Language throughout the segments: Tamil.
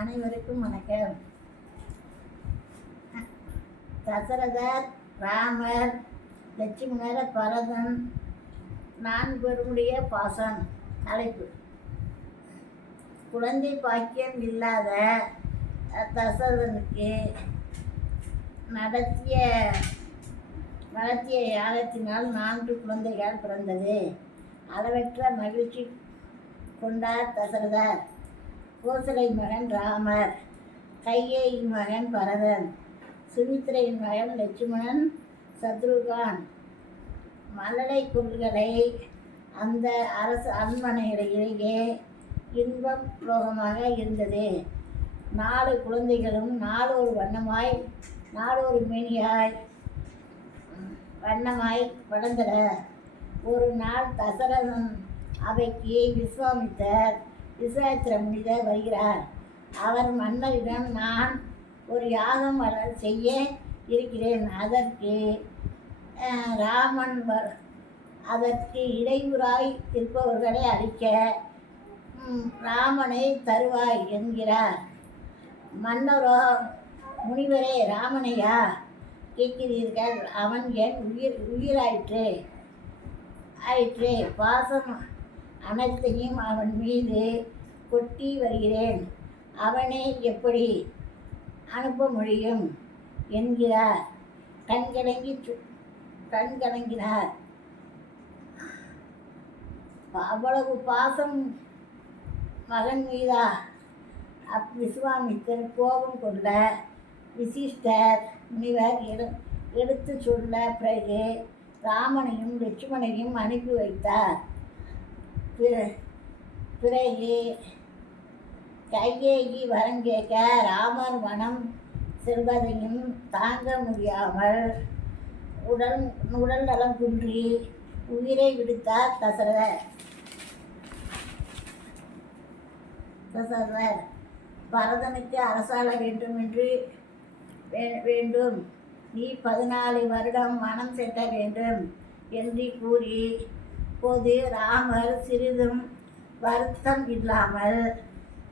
அனைவருக்கும் வணக்கம். தசரதர் ராமர் லட்சுமணர பரதன் நான்குவருடைய பாசம் தலைப்பு. குழந்தை பாக்கியம் இல்லாத தசரதனுக்கு நடத்திய நடத்திய யாகத்தினால் நான்கு குழந்தைகள் பிறந்தது. அளவற்ற மகிழ்ச்சி கொண்டார் தசரதர். கோசலை மகன் ராமர் கையேயின் மகன் பரதன் சுமித்திரையின் மகன் லட்சுமணன் சத்ருகான். மலரை பொருள்களை அந்த அரசு அரண்மனையிலேயே இன்பம் லோகமாக இருந்தது. நாலு குழந்தைகளும் நாலொரு வண்ணமாய் நாலொரு மேனியாய் வண்ணமாய் வளர்ந்தன ஒரு நாள் தசரதன் அவைக்கு விஸ்வாமித்தர் விஸ்வாமித்திர முனிதர் வருகிறார். அவர் மன்னரிடம் நான் ஒரு யாகம் வர செய்ய இருக்கிறேன். அதற்கு ராமன் வ- அதற்கு இடையூறாய் இருப்பவர்களை அழிக்க ராமனை தருவாய் என்கிறார். மன்னரோ முனிவரே ராமனையா? கேட்கிறீர்கள். அவன் என் உயிர் உயிராயிற்று ஆயிற்று. பாசம் அனைத்தையும் அவன் மீது கொட்டி வருகிறேன். அவனை எப்படி அனுப்ப முடியும்? என்கிறார். கண்கலங்கி சு- கண்கலங்கினார் அவ்வளவு பாசம் மகன் மீதா? அப் விஸ்வாமித்தர் கோபம் கொண்ட விசிஷ்டர் முனிவர் எடு எடுத்து சொல்ல பிறகு ராமனையும் லட்சுமணையும் அனுப்பி வைத்தார். பிற- பிறகு கையேகி வரம் கேட்க ராமர் மனம் செல்வதையும் தாங்க முடியாமல் உடல் உடல் நலம் குன்றி உயிரை விடுத்தார் தசரதர். தசரதர் பரதனுக்கு அரசாள வேண்டும் என்று வே- வேண்டும். நீ பதினாலு வருடம் மனம் செட்ட வேண்டும் என்று கூறி அப்போது ராமர் சிறிதும் வருத்தம் இல்லாமல்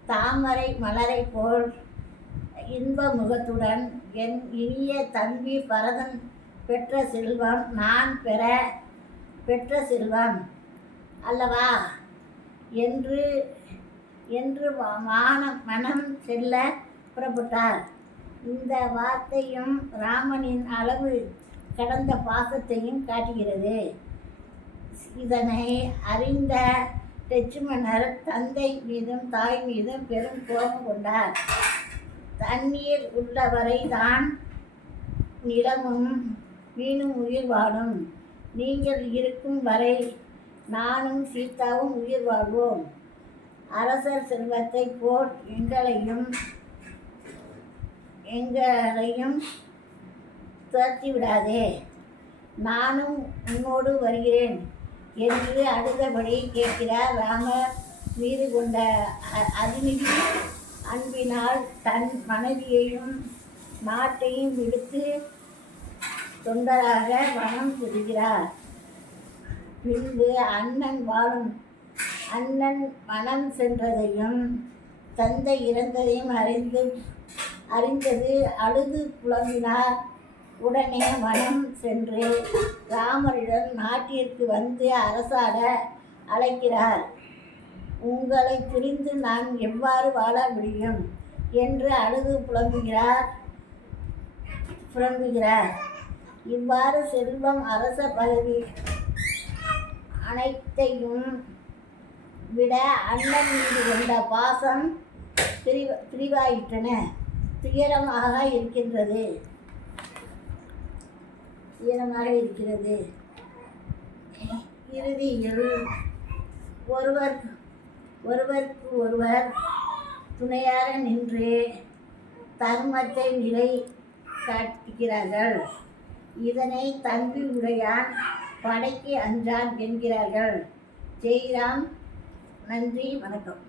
தாமரை மலரை போல் இன்ப முகத்துடன் என் இனிய தம்பி பரதன் பெற்ற செல்வம் நான் பெற பெற்ற செல்வம் அல்லவா? என்று என்று வா- வானம் மனம் செல்ல புறப்பட்டார். இந்த வார்த்தையும் ராமனின் அளவு கடந்த பாசத்தையும் காட்டுகிறது. இதனை அறிந்த லட்சுமணர் தந்தை மீதும் தாய் மீதும் பெரும் கோபம் கொண்டார். தண்ணீர் உள்ளவரை தான் நிலமும் மீனும் உயிர் வாழும் நீங்கள் இருக்கும் வரை நானும் சீதாவும் உயிர் வாழ்வோம். அரசர் செல்வத்தை போல் எங்களையும் எங்களையும் துரத்தி விடாதே நானும் உன்னோடு வருகிறேன். என்று அடுத்தபடி கேட்கிறார் ராமர். மீது கொண்ட அதிநிதி அன்பினால் தன் மனைவியையும் நாட்டையும் விடுத்து தொண்டராக வனம் புரிகிறார். பின்பு அண்ணன் வாழும் அண்ணன் மனம் சென்றதையும் தந்தை இறந்ததையும் அறிந்து அறிந்தது அழுது புலம்பினார். உடனே மனம் சென்று ராமரிடம் நாட்டிற்கு வந்து அரசாட அழைக்கிறார். உங்களை புரிந்து நான் எவ்வாறு வாழ முடியும்? என்று அழுது புலம்புகிறார் புலம்புகிறார் இவ்வாறு செல்வம் அரச பதவி அனைத்தையும் விட அண்ணன் மீது கொண்ட பாசம் பிரிவ பிரிவாயிற்றன. துயரமாக இருக்கின்றது. ஈரமாக இருக்கிறது. இறுதியில் ஒருவர் ஒருவருக்கு ஒருவர் துணையாக நின்று தர்மத்தை நிலை காட்டுகிறார்கள். இதனை தம்பி உடையான் படைக்கு அஞ்சான் என்கிறார்கள். ஜெய்ராம் நன்றி வணக்கம்.